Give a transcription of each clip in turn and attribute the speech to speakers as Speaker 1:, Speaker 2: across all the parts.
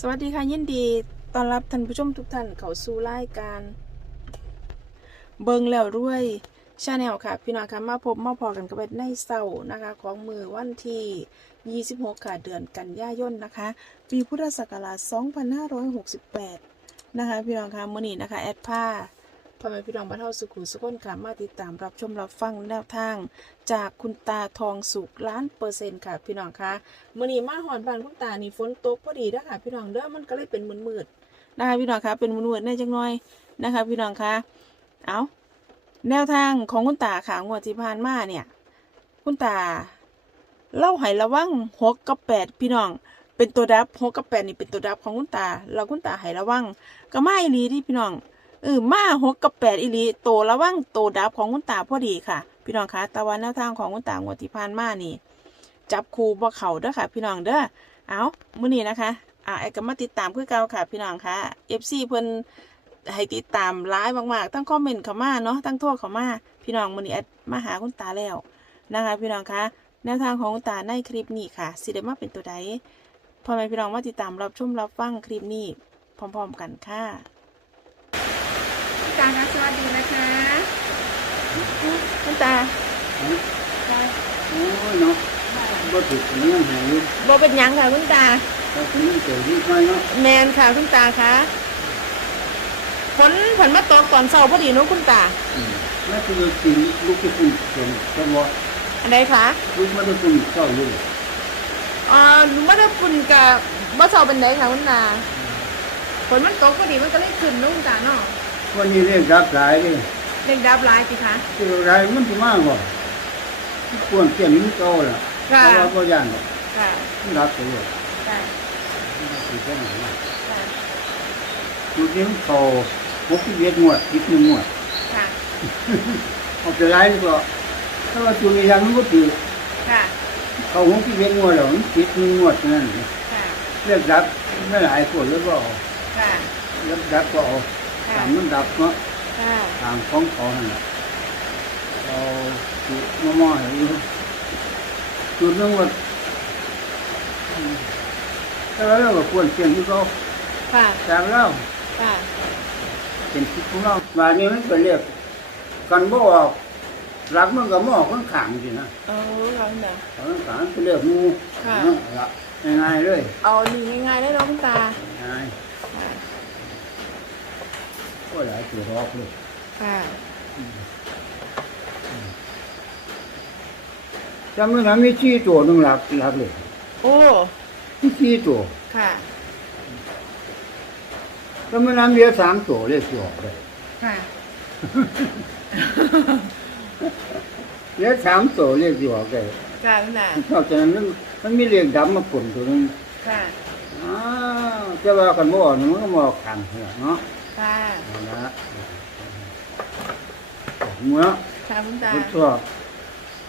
Speaker 1: สวัสดีค่ะยินดีต้อนรับท่านผู้ชมทุกท่านเข้าสู่รายการ เบิงแล้วรวยชาแนลค่ะ พี่น้องคะมาพบมาพอกันกับในเสาร์นะคะ ของมือวันที่ 26 ค่ะเดือนกันยายนนะคะ ปีพุทธศักราช 2568 นะคะ พี่น้องคะมื้อนี้นะคะ แอดผ้า พ่อแม่พี่น้องบ้านเฮาสุขุสุขนค่ะมาติดตามรับชมรับฟังแนวทาง จากคุณตาทองสุกล้านเปอร์เซ็นต์ค่ะ พี่น้องคะมื่อนี้มาหอนบ้านคุณตานี่ฝนตกพอดีนะคะพี่น้องเด้อมันก็เลยเป็นมืดๆนะคะพี่น้องคะเป็นมืดๆแน่จังน้อยนะคะ พี่น้องคะเอาแนวทางของคุณตาค่ะงวดที่ผ่านมาเนี่ย คุณตาเล่าให้ระวังหกกับแปดพี่น้องเป็นตัวดับหกกับแปดนี่เป็นตัวดับของคุณตา เราคุณตาให้ระวังก็มาอีหลีที่พี่น้อง เออมาหกกับแปดอีหลีโตระวังโตดับของคุณตาพอดีค่ะ พี่น้องคะต่ว่าแนวทางของคุณตางวดที่ผ่านมานี่ จับคูบ่เขาเด้อค่ะ พี่น้องเด้อเอามื้อนี้นะคะอ่าไอ้ก็มาติดตามคือเก่าค่ะ พี่น้องค่ะ FC เพิ่นให้ติดตามหลายมากๆทั้งคอมเมนต์เข้ามาเนาะทั้งโทรเข้ามาพี่น้องมื้อนี้แอดมาหาคุณตาแล้วนะคะ พี่น้องคะแนวทางของคุณตาในคลิปนี้ค่ะสิได้มาเป็นตัวใดพ่อแม่พี่น้องมาติดตามรับชมรับฟังคลิปนี้พร้อม ๆ กันค่ะาคะสวัสดีนะคะคุณตา
Speaker 2: โอ้ยเนาะบ่ถูกเงี้ยหายอยู่
Speaker 1: บ่เป็นหยังค่ะคุณตา
Speaker 2: แต่คนนี้เกิดที่ไม่เนาะ
Speaker 1: แมนค่ะคุณตาคะฝนฝนมาตกตอนเช้าพอดีเนู้คุณตา
Speaker 2: อืมแม่คือกินลูกที่คุณเกินจังหวะ
Speaker 1: อันใดคะ
Speaker 2: ลูกไม่ได้คุณเศร้าอยู่
Speaker 1: อ่าหนูไม่ได้ฝุ่นกับบ่เช้าเป็นไดค่ะคุณตาฝนมันตกพอดีมันก็เลยขึ้นเนู้คุณตาเนาะ
Speaker 2: วันนี้เรียกรับหลายดิ
Speaker 1: เร่งดับหลายสิคะ
Speaker 2: ที่หลายมันสิมากบ่ควรเปลี่ยนมันเก่าล่ะเพ
Speaker 1: ค่ะ
Speaker 2: ราะว่าบ่ย่านหรอก
Speaker 1: ค่ะ
Speaker 2: มันรับไปเลย
Speaker 1: ค่ะ
Speaker 2: คือจังหวะ
Speaker 1: ค่ะ
Speaker 2: จุดนี้มันเข้าหกสิบเอ็ดงวดคิดหนึ่งงวด
Speaker 1: ค่ะ
Speaker 2: เอาไปหลายดีกว่าถ้าว่าจุดนี้ยังมันบ่ถือ
Speaker 1: ค่ะ
Speaker 2: เข้าหกสิบเอ็ดงวดแล้วมันคิดหนึ่งงวดเท่านั้น
Speaker 1: ค่ะ
Speaker 2: เรียกรับไม่หลายคนแล้วก็เอา
Speaker 1: ค่ะ
Speaker 2: เรียกรับก็เอา
Speaker 1: ค่ะ
Speaker 2: ตามมันดับเนาะ
Speaker 1: ค่ะ
Speaker 2: ตามของเขาหั่นน่ะเราจุดมะม่วงให้อยู่จุดนึงว่าอืมแต่ว่าเราก็ควรเปลี่ยนที่เขา
Speaker 1: ค่ะ
Speaker 2: จากเรา
Speaker 1: ค่ะ
Speaker 2: เป็นที่ของเราว่านี้มันก็เรียกกันบ่ออกรักมันก็มออกข้างขางสินะ
Speaker 1: เออค่ะคุณตา
Speaker 2: ข้างขางก็เรียกหมู
Speaker 1: ค่ะ
Speaker 2: เนาละง่ายๆเลย
Speaker 1: เอานี่ง่ายๆได้เนาะคุณตา
Speaker 2: ง่าย
Speaker 1: ค่ะ
Speaker 2: ก็หลายตัวรอกเลย
Speaker 1: ค่ะ
Speaker 2: จำไม่ได้มีชี้ตัวหนึ่งหลักหลักเลย
Speaker 1: โอ้
Speaker 2: มีชี้ตัว
Speaker 1: ค่ะ
Speaker 2: จำไม่ได้มีสามตัวเลยที่ออกเลย
Speaker 1: ค่ะ
Speaker 2: เหลือสามตัวเรียกอยู่ออกได้
Speaker 1: ค่ะคุณตาน
Speaker 2: อกจากนั้นมันมันมีเรียกดำมาปนตัวนึง
Speaker 1: ค่ะ
Speaker 2: อ้าวจะว่ากันบ่ออกมันก็บ่ออกขังหัวเนาะ
Speaker 1: ค่ะ
Speaker 2: เอาละหัว
Speaker 1: ค่ะคุณตา
Speaker 2: ทดสอบ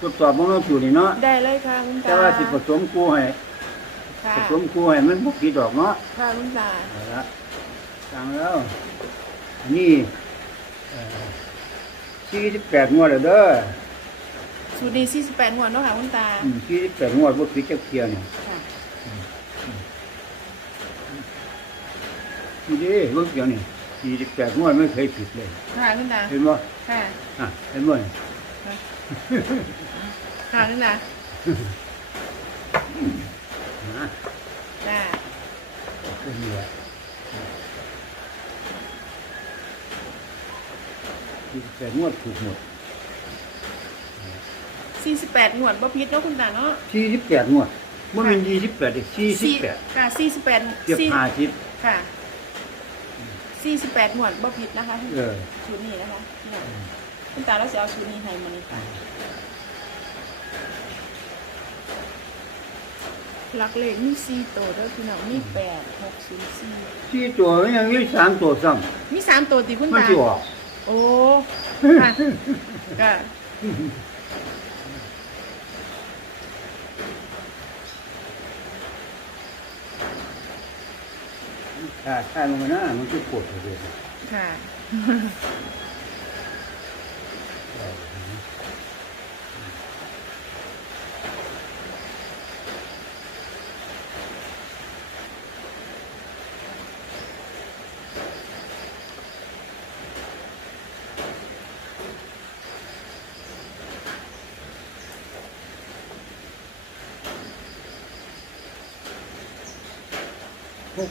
Speaker 2: ทดสอบมันก็อยู่นี่เนาะ
Speaker 1: ได้เลยค่ะคุณตา
Speaker 2: แต่ว่าสิผสมกูให้
Speaker 1: ค่ะ
Speaker 2: ผสมกูให้มันบ่ผิดดอกเนาะ
Speaker 1: ค่ะคุณตา
Speaker 2: เอาละสั่งแล้วอันนี้เอ่อ48งวดแล้วเด้อ
Speaker 1: สูตรดี48งวดเนาะค่ะคุณตา
Speaker 2: อืม48งวดบ่ผิดจักเที่ยเนี่ย
Speaker 1: ค่ะ
Speaker 2: นี่เดิเบิ่งเดี๋ยวนี่ สี่สิบแปดงวดไม่เคยผิดเลย
Speaker 1: ค่ะคุณตา
Speaker 2: เห็นบ่
Speaker 1: ค่ะ
Speaker 2: อะเห็นบ่นี่
Speaker 1: ค่ะคุณตา
Speaker 2: นะ
Speaker 1: จ้า
Speaker 2: ก็นี่แหละสี่สิบแปดงวดถูกหมด
Speaker 1: 48งวดบ่ผิดเนาะคุณตาเนาะ
Speaker 2: สี่สิบแปดงวดมันเป็นยี่สิบแปดสี่สิบแปด
Speaker 1: ค่ะ48
Speaker 2: เกือบ
Speaker 1: สี่
Speaker 2: ห้าสิบ
Speaker 1: ค่ะ 48งวดบ่ผิดนะคะ
Speaker 2: เออ
Speaker 1: สูตรนี้นะคะเนี่ยคุณตาแล้วสิเอาสูตรนี้ให้มื้อนี้ค่ะหลักเลขมี4ตัวเด้อพี่น้องมี8 6 0 4
Speaker 2: สี่ตัวมันยังมีสามตัวซ้
Speaker 1: มีสามตัวติคุณำ
Speaker 2: มัน
Speaker 1: ตา
Speaker 2: จะออก
Speaker 1: โอ้ ค่ะค่
Speaker 2: ถ้าถ้าลงมาหน้ามันจะปวดเลย
Speaker 1: ค่ะ
Speaker 2: ห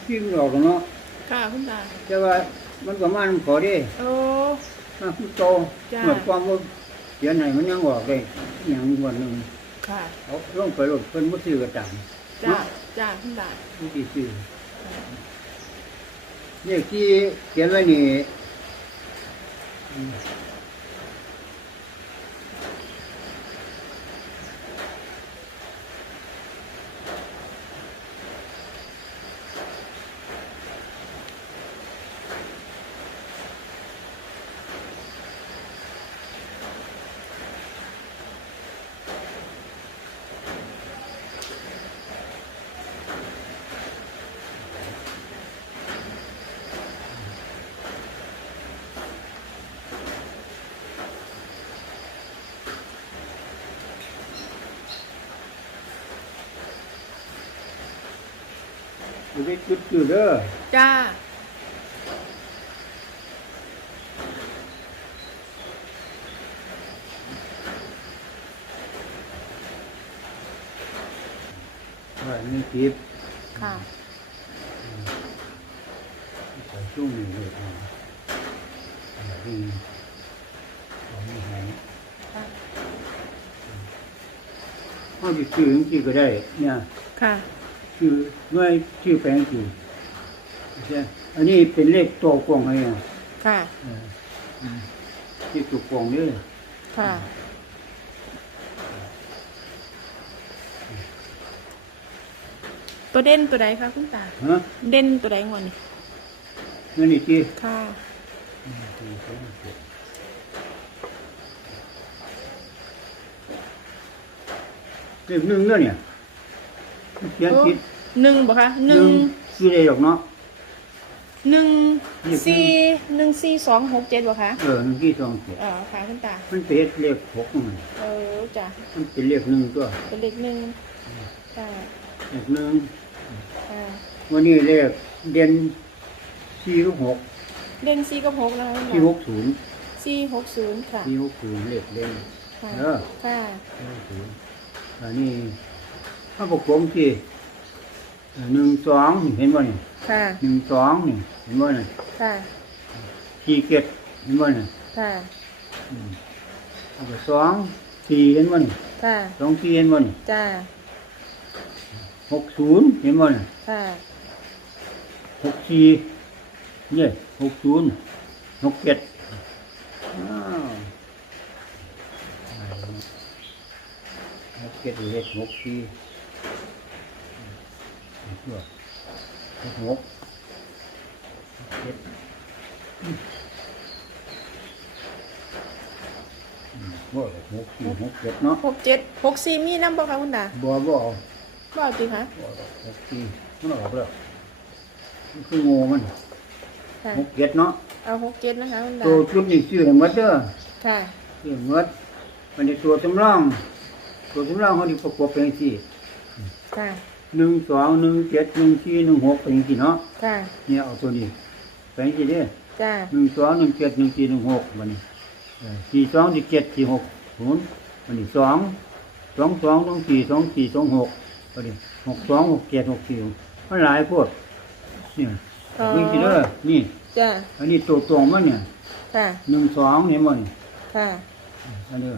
Speaker 2: กที่มันออกเนาะ
Speaker 1: ค่ะคุณตา
Speaker 2: แต่ว่ามันก็มานขอด้
Speaker 1: โอ้
Speaker 2: มาคือโตเหมือนความว่าเขียนไหนมันยังออกได้อย่างวันหนึ่ง
Speaker 1: ค่ะ
Speaker 2: เอาลงไปรถเพิ่นบ่ซื้อกระตัง
Speaker 1: จ้าจ้าคุณตา
Speaker 2: ผู้ที่ซื้อเนี่ยที่เขียนไว้นี่ อืมอยู่ได้จุดอยู่เด้อ
Speaker 1: จ้า
Speaker 2: ว่ามีคลิป
Speaker 1: ค่ะ
Speaker 2: ใส่ช่วงหนึ่งเลยอ่าอันนี้ของมีหาย
Speaker 1: ค่ะ
Speaker 2: เขาจะชื่อจริงๆก็ได้ เนี่ย
Speaker 1: ค่ะ
Speaker 2: ชื่อเมื่อชื่อแปลงจริงใช่อันนี้เป็นเลขตัวกวางไงอะ
Speaker 1: ค่ะ
Speaker 2: เอออืมที่ตัวกวางนี่
Speaker 1: ค่ะตัวเด่นตัวใดคะคุณตา
Speaker 2: ฮะ
Speaker 1: เด่นตัวใดงวดนี่
Speaker 2: นั่นนี่ที่
Speaker 1: ค่ะ
Speaker 2: เลขหนึ่งเนี่ย เนี่ยเขียนผิด
Speaker 1: หนึ่งบ่คะหนึ่ง
Speaker 2: ชื่อได้หรอกเนาะ
Speaker 1: หนึ่ง
Speaker 2: เลขหนึ่ง
Speaker 1: สี่หนึ่งสี่สองหกเจ็ดบ่คะ
Speaker 2: เออหนึ่งที่สองเจ็ด
Speaker 1: เออค่ะคุณตา
Speaker 2: มันเป็นเลขหกมัน
Speaker 1: เออจ้ะ
Speaker 2: มันเป็นเลขหนึ่งตัว
Speaker 1: เป็นเลขหนึ่งค่ะ
Speaker 2: เลขหนึ่ง
Speaker 1: ค่ะ
Speaker 2: วันนี้เลขเด่นสี่หกหก
Speaker 1: เด่นสี่กับหกแล้วคุณ
Speaker 2: สี่
Speaker 1: ตา
Speaker 2: หกศูนย์
Speaker 1: สี่หกศูนย์ค่ะ
Speaker 2: สี่หกศูนย์เลขเด่น
Speaker 1: ค่ะ
Speaker 2: เออ
Speaker 1: ค่ะ
Speaker 2: สี่หกศูนย์อันนี้ ถ้าประกบที่หนึ่งสองเห็นบ่นี่
Speaker 1: ค่ะ
Speaker 2: หนึ่งสองนี่เห็นบ่นี่
Speaker 1: ค่ะ
Speaker 2: สี่เจ็ดเห็นบ่นี่
Speaker 1: ค่ะ
Speaker 2: อืมแล้วก็สองสี่เห็นบ่นี่
Speaker 1: ค่ะ
Speaker 2: สองสี่เห็นบ่นี่
Speaker 1: จ้า
Speaker 2: หกศูนย์เห็นบ่นี่
Speaker 1: ค่ะ
Speaker 2: หกสี่เนี่ยหกศูนย์หกเจ็ดอ้าวหกเจ็ดเลขหกสี่ ตัวหกหกเจ็ดอืมบ่หกสี่หกเจ็ดเนาะ
Speaker 1: หกเจ็ดหกสี่มีน้ำบ่คะคุณตา
Speaker 2: บ่บ่เอา
Speaker 1: บ่เอาจริงคะ
Speaker 2: บ่เอาหกสี่มันออกแล้วมันคือโง่มัน
Speaker 1: ค่ะ
Speaker 2: หกเจ็ดเนาะ
Speaker 1: เอาหกเจ็ดนะคะคุณตา
Speaker 2: ตัวชุดนี้ชื่อให้หมดเด้อ
Speaker 1: ค่ะ
Speaker 2: ชื่อให้หมดมันในตัวสำรองตัวสำรองเขาที่ประกอบเป็นสี่
Speaker 1: ค่ะ
Speaker 2: หนึ่งสองหนึ่งเจ็ดหนึ่งสี่หนึ่งหกเป็นสี่เนาะ
Speaker 1: ค่ะ
Speaker 2: เนี่ยเอาตัวนี้เป็นสี่เด้อ
Speaker 1: จ้า
Speaker 2: หนึ่งสองหนึ่งเจ็ดหนึ่งสี่หนึ่งหกมันนี่เออสี่สองสี่เจ็ดสี่หกศูนย์มันนี่สองสองสองสองสี่สองสี่สองหกมันนี่หกสองหกเจ็ดหกสี่มันหลายพวกเนี่ย
Speaker 1: อ๋อ
Speaker 2: วิ่งสี่เด้อนี่
Speaker 1: จ้า
Speaker 2: อันนี้ตัวตรงมันเนี่ย
Speaker 1: ค่ะ
Speaker 2: หนึ่งสองเห็นบ่นี่
Speaker 1: ค่ะ
Speaker 2: อันนี้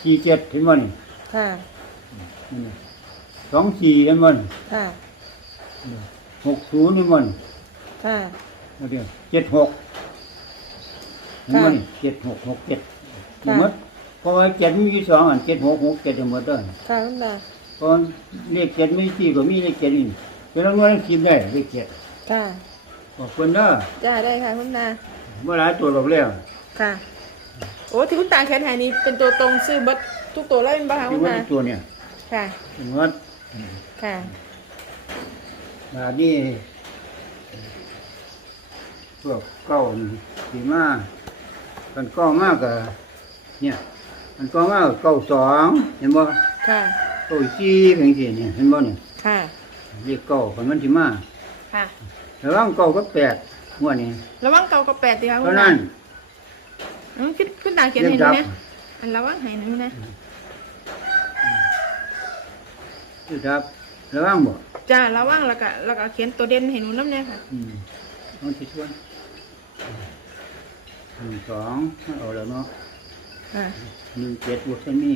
Speaker 2: สี่เจ็ดเห็นบ่นี่
Speaker 1: ค่ะ
Speaker 2: อันนี้ สองสี่เห็นบ่นี่
Speaker 1: ค่ะ
Speaker 2: หกศูนย์เห็นบ่นี่
Speaker 1: ค่ะ
Speaker 2: อันนี้เจ็ดหกเห็นบ่นี่เจ็ดหกหกเจ็ด
Speaker 1: ค่ะ
Speaker 2: หมดเพราะว่าเจ็ดมีอยู่สองอันเจ็ดหกหกเจ็ดหมดเด้อ
Speaker 1: ค่ะคุณตา
Speaker 2: เพราะเลขเจ็ดมีสี่ก็มีเลขเจ็ดนี่เป็นรางวัลคิดได้เลขเจ็ด
Speaker 1: ค่ะ
Speaker 2: ขอบคุณเด้อ
Speaker 1: จ้าได้ค่ะคุณตา
Speaker 2: เมื่อหลายตัวหลอกแล้ว
Speaker 1: ค่ะ โอ้ที่คุณตาแขนหายนี้เป็นตัวตรงซื้อเบัดทุกตัวแล้วเป็นบ้าคะ
Speaker 2: ที่
Speaker 1: คุณ
Speaker 2: ว่า
Speaker 1: ตา
Speaker 2: ในตัวเนี่ย
Speaker 1: ค่ะ
Speaker 2: หมด
Speaker 1: ค่ะ
Speaker 2: แบบนี้พวกเก้านี่สีมากันเก้ามากกับเนี่ย มันเก้ามากกับเก้าสองเห็นบ่
Speaker 1: ค่ะ
Speaker 2: เก้าสี่เป็นสี่เนี่ยเห็นบ่เนี่ย
Speaker 1: ค่ะ
Speaker 2: เรียกเก้าคนมันสีมา
Speaker 1: ค่ะ
Speaker 2: ระหว่างเก้ากับแปดหัวนี่
Speaker 1: ระวังเก่ากับแปดดีค่ะคุ
Speaker 2: เท่า
Speaker 1: ณตา
Speaker 2: นั้น
Speaker 1: อืมคุณคุณตาเขียน
Speaker 2: เรีย
Speaker 1: ให้
Speaker 2: ก
Speaker 1: หนู
Speaker 2: ดับ
Speaker 1: นะอันระวังให้หนูนะ
Speaker 2: คือครับระวังบ่
Speaker 1: จ้าระวังแล้วก็แล้วก็เขียนตัวเด่นให้หนูน้ำเนี่ยค่ะ
Speaker 2: อืมเอาที่ชวนหนึ่งสองเอาแล้วเนาะ
Speaker 1: ค่ะ
Speaker 2: หนึ่งเจ็ดบวกทันมี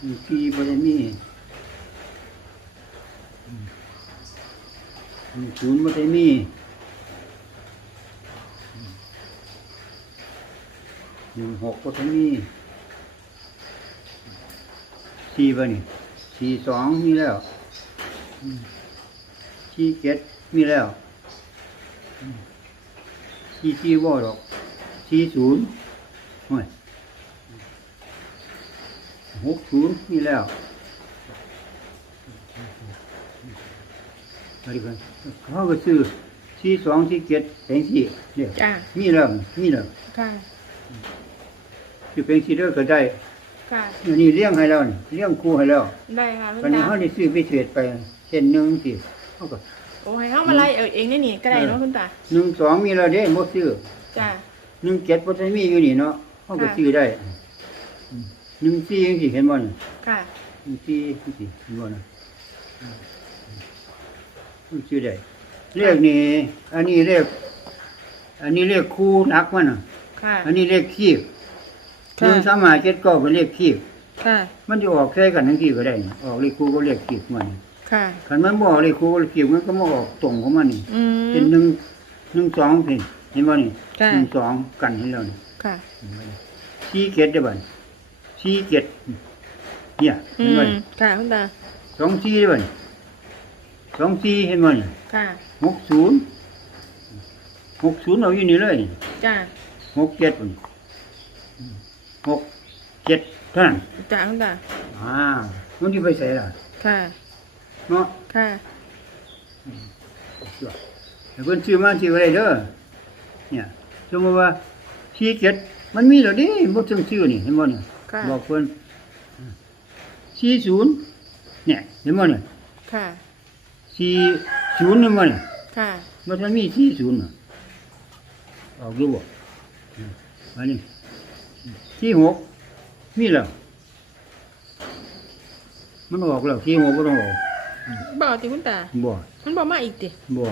Speaker 2: หนึ่งสี่บวกทันมีหนึ่งศูนย์บวกทันมีหนึ่งหกบวกทัน มีสี่บ่นี่สี่สองมีแล้วอืมสี่เจ็ดมีแล้วอืมสี่สี่บ่หรอกสี่ศูนย์โอ้ยหกศูนย์นี่แล้วอะไรกันเขาก็ซื้อสี่สองสี่เจ็ดเป็นสี่เนี่ย
Speaker 1: จ้า
Speaker 2: มีแล้วมีแล้ว
Speaker 1: ค่ะ
Speaker 2: คือเป็นสี่เด้อก็ได้
Speaker 1: ค่ะ
Speaker 2: อันนี้เลี้ยงให้แล้วนี่เลี้ยงคู่ให้แล้ว
Speaker 1: ได้ค่ะคุณ
Speaker 2: ตอนนี้
Speaker 1: ตา
Speaker 2: เขาได้ซื้อพิเศษไปเช่นหนึ่งสี่เขาก็
Speaker 1: โอ้ให้เข้ามาไล่เอาเองนี่นี่ก็ได้เนาะคุณตา
Speaker 2: หนึ่งสองมีแล้วเด้บ่ซื้อ
Speaker 1: จ้า
Speaker 2: หนึ่งเจ็ดบ่ทันมีอยู่นี่เนาะเขาก็
Speaker 1: ค่ะ
Speaker 2: ซื้อได้อืมหนึ่งสี่ยังสิเห็นบ่นี่
Speaker 1: ค่ะ
Speaker 2: มันที่ที่ที่ว่านะมันชื่อใดเรียกนี่อันนี้เรียกอันนี้เรียกคู่นักมันน่ะ
Speaker 1: ค่ะ
Speaker 2: อันนี้เรียกขี้ ห
Speaker 1: ค่ะ
Speaker 2: นึ่งสามารถเจ็ดเก็เป็นเรียกขี้
Speaker 1: ค่ะ
Speaker 2: มันจะออกใช้กันทั้งที่ก็ได้นี่ออกเรียกคู่ก็เรียกขี้มัน
Speaker 1: ค่ะ
Speaker 2: คันมันบออกเรียกคู่ก็เรียกขี้มันก็มาออกตรงของมันนี่
Speaker 1: อืม
Speaker 2: เป็นหนึ่งหนึ่งสองเห็นเห็นบ่นี่
Speaker 1: ค่ะ
Speaker 2: หนึ่งสองกันให้แล้วนี่
Speaker 1: ค่ะ
Speaker 2: เห็นบ่นี่สี่เกตได้บ่นี่สี่เกตเนี่ย
Speaker 1: อื
Speaker 2: เห็นบ่
Speaker 1: ม
Speaker 2: นี่
Speaker 1: ค่ะคุณตา
Speaker 2: สองสี่ได้บ่นี่สองสี่เห็นบ่นี่
Speaker 1: ค่ะ
Speaker 2: หกศูนย์หกศูนย์เอาอยู่นี่เลยนี่
Speaker 1: จ้า
Speaker 2: หกเจ็ดพุ่น หกเจ็ดเท่านั้น
Speaker 1: จ้าคุณตา
Speaker 2: อ่ามันที่ไปใส่ล่ะ
Speaker 1: ค่ะ
Speaker 2: เนาะ
Speaker 1: ค่ะ
Speaker 2: แต่เพิ่นชื่อมาชื่ออะไรเด้อเนี่ยสมมติว่าสี่เจ็ดมันมีแล้วดิบ่ต้องชื่อนี่เห็นบ่เนี่ย
Speaker 1: ค่ะ
Speaker 2: บอกเพิ่นสี่ศูนย์เนี่ยเห็นบ่เนี่ย
Speaker 1: ค่ะ
Speaker 2: สี่ศูนย์เห็นบ่เนี่ย
Speaker 1: ค่ะ
Speaker 2: มันจะมีสี่ศูนย์น่ะออกดูบ่อืมอันนี้ สี่หกมีแล้วมันออกแล้วสี่หกก็ต้องออก
Speaker 1: บอกติคุณตา
Speaker 2: บ่
Speaker 1: มันบอกมาอีกติ
Speaker 2: บ่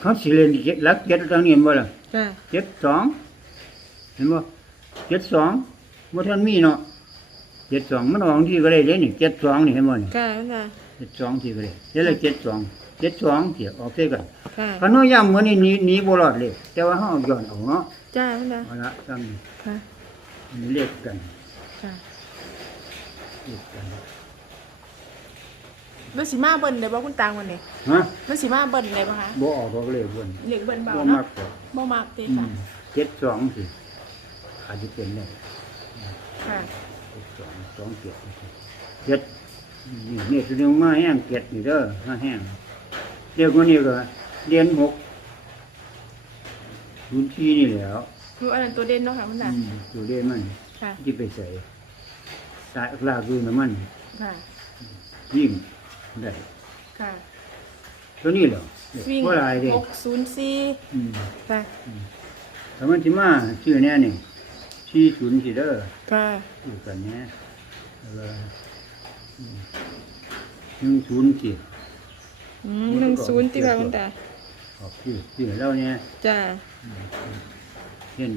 Speaker 2: เขาสิเล่นเจ็ดหลักเจ็ดตรงนี้เห็นบ่ล่ะ
Speaker 1: จ้า
Speaker 2: เจ็ดสองเห็นบ่เจ็ดสองบ่ทันมีเนาะเจ็ดสองมันออกที่ก็ได้เด้นี่เจ็ดสองนี่เห็นบ่นี่
Speaker 1: ค่ะคุณตา
Speaker 2: เจ็ดสองที่ก็ได้เดี๋ยวละเจ็ดสองเจ็ดสองที่ออกเท่กัน
Speaker 1: ค่ะ
Speaker 2: คันน้อยย่ำเหมือนนี่หนีหนีบ่รอดเลย แต่ว่าเฮาย้อนเอาเนาะ
Speaker 1: จ้าคุณตา
Speaker 2: เอาละจำนี่
Speaker 1: ค่ะ
Speaker 2: มันเรียกกัน
Speaker 1: ค่ะ
Speaker 2: เรียกกัน
Speaker 1: มันสิมาเบิ่นได้บ่คุณตาวันนี้
Speaker 2: ฮะ
Speaker 1: มันสิมาเบิ่นได้บ่คะ
Speaker 2: บ่ออกดอกเลยเพิ่น
Speaker 1: เรียกเบิ่นเบา
Speaker 2: บ่
Speaker 1: เนาะ
Speaker 2: มักดอก
Speaker 1: บ่มักติ
Speaker 2: อื
Speaker 1: ค่ะ
Speaker 2: มเจ็ดสองสิอาจจะเป็นได้
Speaker 1: ค่ะ
Speaker 2: เจ็ดสองสองเจ็ดเจ็ดนี่นี่ตัวนึงมาแห้งเจ็ดนี่เด้อมาแห้งเรียกว่านี่ก็เรียนหก ศูนย์สี่นี่แหล้ว
Speaker 1: คืออันนั้นตัวเด่นเนาะค่ะคุณตา
Speaker 2: อืมตัวเรียนมัน
Speaker 1: ค่ะ
Speaker 2: ที่ไปใส่สายลากดูน้ำมัน
Speaker 1: ค่ะ
Speaker 2: ยิ่งได้
Speaker 1: ค่ะ
Speaker 2: ตัวนี้แหล้ว
Speaker 1: วิ่ง
Speaker 2: ว่าอะไรเด้
Speaker 1: หกศูนย์สี่
Speaker 2: อืม
Speaker 1: ค่ะ
Speaker 2: ถ้ามันสิมาชื่อแน่นี่สี่ศูนย์สิเด้อ
Speaker 1: ค่ะ
Speaker 2: อยู่กันเนี้ยแล้วก็อืมหนึ่งศูนย์สิ
Speaker 1: อืมหนึ่งศูนย์ที่ค่ะคุณตา
Speaker 2: ออกชื่อชื่อแล้วเนี่ย
Speaker 1: จ้า
Speaker 2: เห็น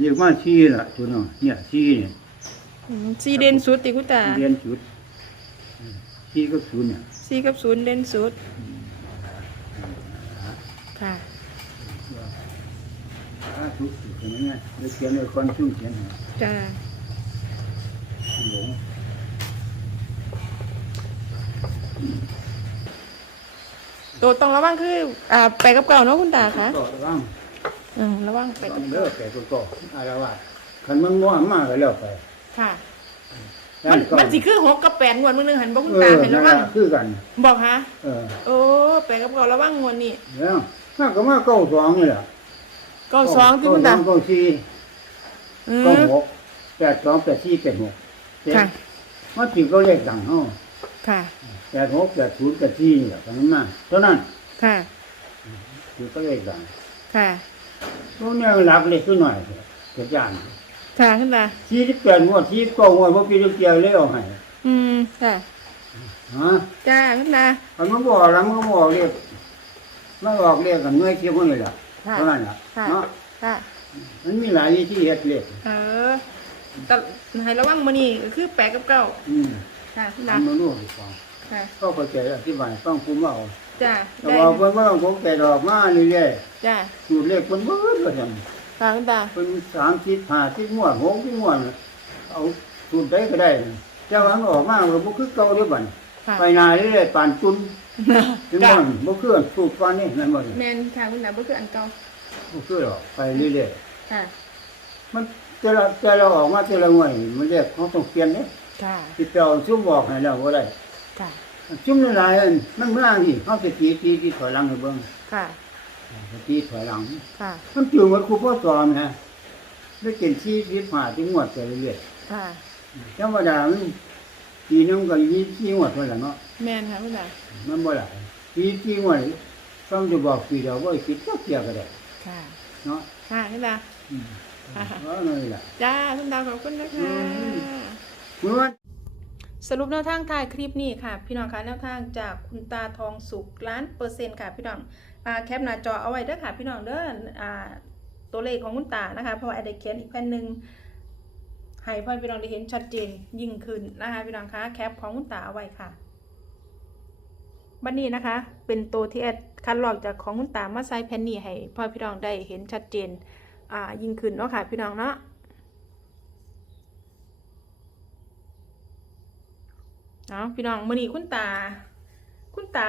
Speaker 2: เรียกว่าชี้ล่ะตัวเนาะเนี่ยชี้เนี่ย
Speaker 1: อืมสี่เด่นสุดติคุณตา
Speaker 2: เรียนจุดอืมชี้ก็ศูนย์เนี่ย
Speaker 1: สี่กับศูนย์เด่นสุด ค่ะ
Speaker 2: ถ้าทุกสิ่งอย่างนี้เดี๋ยวเขียนเลยคนชุ่มเขียนให้
Speaker 1: จ้า
Speaker 2: หลง
Speaker 1: ตัวต้องระวังคืออ่าไปกับเก่าเนาะคุณตาคะ
Speaker 2: ต่อระวัง
Speaker 1: อืมระวังไป
Speaker 2: ไป
Speaker 1: กับ
Speaker 2: เลิกแต่ตัวต่ออารวาสคันมันมั่วมากก็แล้วไป
Speaker 1: ค่ะ
Speaker 2: นั่
Speaker 1: มัน
Speaker 2: ก็
Speaker 1: มันสิคือหกกับแปดงวดมื้อนึงหันบ่คุณ
Speaker 2: เอ
Speaker 1: ตา
Speaker 2: อ
Speaker 1: ให้
Speaker 2: นั่
Speaker 1: ระ
Speaker 2: น
Speaker 1: วัง
Speaker 2: ล่ะคือกัน
Speaker 1: บอกฮะ
Speaker 2: เออ
Speaker 1: โอ้ไปกับเก่าระวังงวดนี้
Speaker 2: แล้วน่าก็มาเก้าสองนี่แหละ
Speaker 1: เก้าสองที่คุณตา
Speaker 2: เก้าสี่
Speaker 1: อื
Speaker 2: เก้ามหกแปดสองแปดสี่แปดหกเจ็ด
Speaker 1: ค่ะ
Speaker 2: มันจิก็เลขดังเฮา
Speaker 1: ค่ะ
Speaker 2: แปดหกแปดศูนย์แปดสี่นี่แหละตอนนั้นมาเท่านั้น
Speaker 1: ค่ะ
Speaker 2: จิก็เลขดัง
Speaker 1: ค่ะ
Speaker 2: พวกนี้หลักเลขขึ้นหน่อยเถอะเกิดย่าน
Speaker 1: ค่ะคุณตา
Speaker 2: ที่ที่แปดงวดที่เก้างวดบ่ปีเดียวเลยเอาให้
Speaker 1: อืมค่ะ
Speaker 2: ฮะ
Speaker 1: จ้าคุณตา
Speaker 2: มันมาบอกแล้วมันก็บอกเรียกมาบอกเรียกกันเมื่อยเที่ยวคนนี่ล่ะ
Speaker 1: ค่ะ
Speaker 2: เท่านั้นล่ะ
Speaker 1: ค่ะ
Speaker 2: เนาะ
Speaker 1: ค่ะ
Speaker 2: มันมีหลายวิธีเฮ็ดเรียก
Speaker 1: เออแต่ให้ระวังมื้อนี้ก็คือแปดกับเก้า
Speaker 2: อืม
Speaker 1: ค่ะคุณตา
Speaker 2: ทำมารู้ดีกว่า
Speaker 1: ค่ะ
Speaker 2: ก็เข้าใจอธิบายต้องคุมเอา
Speaker 1: จ้า
Speaker 2: แต่
Speaker 1: ได้
Speaker 2: ว่าเพิ่นบ่ต้องผมแต่ดอกมาเรื่อย
Speaker 1: จ้า
Speaker 2: ๆสูตรเลขเพิ่นเบิดว่าซั่น
Speaker 1: ค่ะคุณตา
Speaker 2: เพิ่น3 10 5 10งวด6งวดเอาสูตรใดก็ได้แต่ว่ามันออกมาก็บ่คือเก่าเด้อบัดนี้
Speaker 1: ค่ะ
Speaker 2: ไปหนาเรื่อยๆปานตุนถึง
Speaker 1: จ้า
Speaker 2: มันบ่คืออันสูตรปานนี้แม่นบ่นี่
Speaker 1: แมนค่ะคุณตาบ่คืออันเก่า
Speaker 2: บ่คือหรอกไปเรื่อย
Speaker 1: ค่ะ
Speaker 2: ๆมันแต่ละแต่ละออกมาแต่ละหน่วยมันเรียกเขาต้องเปลี่ยนเด้
Speaker 1: ค่ะ
Speaker 2: ที่เจ้าซุ่มบอกให้แล้วบ่ได้
Speaker 1: ค่ะ
Speaker 2: ซุ่มหลายๆอันมันมาที่เขาสิตีตีที่ถอยหลังให้เบิ่ง
Speaker 1: ค่ะ
Speaker 2: ตีถอยหลัง
Speaker 1: ค่ะ
Speaker 2: มันจือมันครูพ่อสอนนะได้กินชีวิตผ่าที่งวดไปเรื่อย
Speaker 1: ค่ะ
Speaker 2: ๆธรรมดามันปีนึงก็ยี่สี่งวดเท่านั้นเนาะ
Speaker 1: แมนค่ะคุณตา
Speaker 2: มันบ่หลายปีสี่งวดต้องจะบอกปีเดียวว่าคิดก็เกี่ยวก็ได้
Speaker 1: ค่ะ
Speaker 2: เนาะ
Speaker 1: ค่ะคุณตา
Speaker 2: อืม
Speaker 1: ค่ะ
Speaker 2: ว่านั่นแหละ
Speaker 1: จ้าคุณตาขอบคุณนะคะ
Speaker 2: เมื่อวัน
Speaker 1: สรุปแนวทางถ่ายคลิปนี้ค่ะ พี่น้องคะแนวทางจากคุณตาทองสุกล้านเปอร์เซ็นต์ค่ะพี่น้องอ่าแคปหน้าจอเอาไว้เด้อค่ะ พี่น้องเด้ออ่าตัวเลขของคุณตานะคะ เพราะว่าอดเขียนอีกแผ่นหนึ่งให้พ่อพี่น้องได้เห็นชัดเจนยิ่งขึ้นนะคะพี่น้องคะแคปของคุณตาเอาไว้ค่ะบัดนี้นะคะ เป็นตัวที่แอดคัดลอกจากของคุณตามาใส่แผ่นนี้ให้พ่อพี่น้องได้เห็นชัดเจนอ่ายิ่งขึ้นเนาะค่ะ พี่น้องเนาะ เอาพี่น้องมือนี้คุณตา คุณตา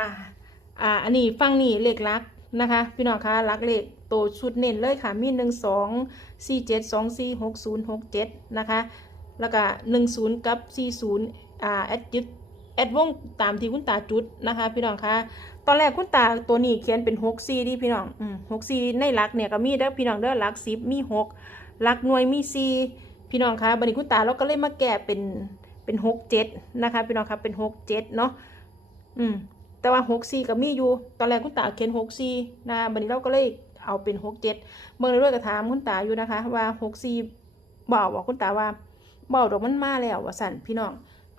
Speaker 1: อ่า อันนี้ฟังนี่เลขลักนะคะ พี่น้องคะลักเลขโตวชุดเน้นเลยค่ะ มีหนึ่งสองสี่เจ็ดสองสี่หกศูนย์หกเจ็ดนะคะ แล้วก็หนึ่งศูนย์กับสี่ศูนย์อ่าแอดจุดแอดวงตามที่คุณตาจุดนะคะ พี่น้องคะตอนแรกคุณตาตัวนี้เขียนเป็นหกสี่ที่พี่น้องอืมหกสี่ในลักเนี่ยก็มีเด้อพี่น้องเด้อลักสิบมีหกลักหน่วยมีสี่พี่น้องคะบันนี้คุณตาเราก็เลยมาแก้เป็น เป็นหกเจ็ดนะคะพี่น้องครับเป็นหกเจ็ดเนาะอืมแต่ว่าหกสี่ก็มีอยู่ ตอนแรกคุณตาเขียนหกสี่นะบัดนี้เราก็เลยเอาเป็นหกเจ็ดเมื่อเรื่อยก็ถามคุณตาอยู่นะคะ ว่าหกสี่บอกบอกคุณตาว่าบอกดอกมันมาแล้วว่าสั่นพี่น้อง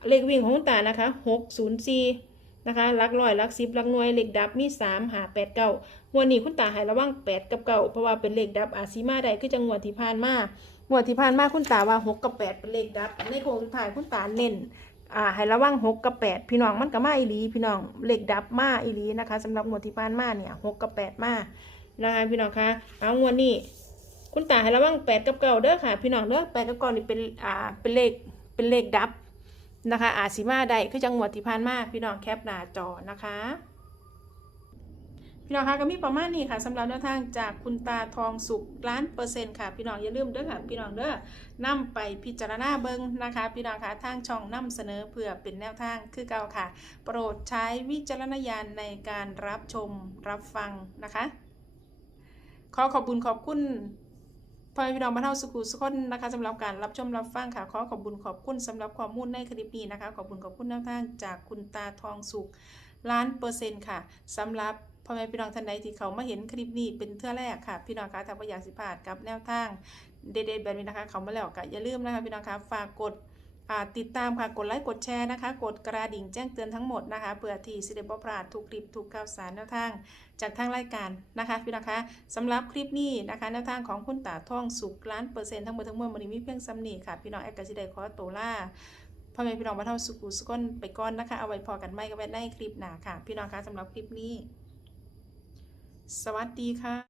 Speaker 1: เลขวิ่งของคุณตานะคะหกศูนย์สี่นะคะลักร้อยลักสิบลักหน่วยเลขดับมีสามหาแปดเก้างวดนี้คุณตาให้ระวังแปดกับเก้าเพราะว่าเป็นเลขดับอาซีมาได้คือจังหวดที่ผ่านมา งวดที่ผ่านมาคุณตาว่าหกกับแปดเป็นเลขดับ ในโค้งสุดท้ายคุณตาเน้นอ่าให้ระวังหกกับแปดพี่น้องมันก็มาอีหลีพี่น้องเลขดับมาอีหลีนะคะสำหรับงวดที่ผ่านมาเนี่ยหกกับแปดมานะคะพี่น้องคะเอางวดนี้คุณตาให้ระวังแปดกับเก้าเด้อค่ะ พี่น้องเด้อแปดกับเก้านี่เป็นอ่าเป็นเลขเป็นเลขดับนะคะอาจสิมาได้คือจังหวดที่ผ่านมาพี่น้องแคปหน้าจอนะคะ พี่น้องคะก็มีประมาณนี้ค่ะสำหรับแนวทางจากคุณตาทองสุกล้านเปอร์เซ็นต์ค่ะ พี่น้องอย่าลืมเด้อค่ะพี่น้องเด้อนำไปพิจารณาเบิ้งนะคะ พี่น้องคะทางช่องนำเสนอเพื่อเป็นแนวทางคือเก่าค่ะ โปรดใช้วิจารณญาณในการรับชมรับฟังนะคะ ขอขอบคุณขอบคุณพ่อแม่พี่น้องบ้านเฮาสุขุสุขคนนะคะสำหรับการรับชมรับฟังค่ะขอขอบคุณขอบคุณสำหรับข้อมูลในคลิปนี้นะคะ ขอบคุณขอบคุณแนวทางจากคุณตาทองสุกล้านเปอร์เซ็นต์ค่ะสำหรับ พ่อแม่พี่น้องท่านใดที่เขามาเห็นคลิปนี้เป็นเทื่อแรกค่ะ พี่น้องคะถ้าว่าอยากสิพลาดกับแนวทางเด็ดๆแบบนี้นะคะ เขามาแล้วก็อย่าลืมนะคะพี่น้องคะฝากกดติดตามค่ะ กดไลค์ กดแชร์นะคะ กดกระดิ่งแจ้งเตือนทั้งหมดนะคะเพื่อที่สิได้บ่พลาดทุกคลิปทุกข่าวสารแนวทาง จากทางรายการนะคะพี่น้องคะสำหรับคลิปนี้นะคะแนวทางของคุณตาท่องสุกล้านเปอร์เซ็นต์ทั้งหมดทั้งมวลวันมีเพียงซ้ำนีค่ะ พี่น้องแอดกสิได้ขอตัวล่าพ่อแม่พี่น้องบ้านเฮาสุขุสุขนไปก่อนนะคะ เอาไว้พอกันไม่ก็ไว้ในคลิปหน้าค่ะ พี่น้องคะสำหรับคลิปนี้ สวัสดีค่ะ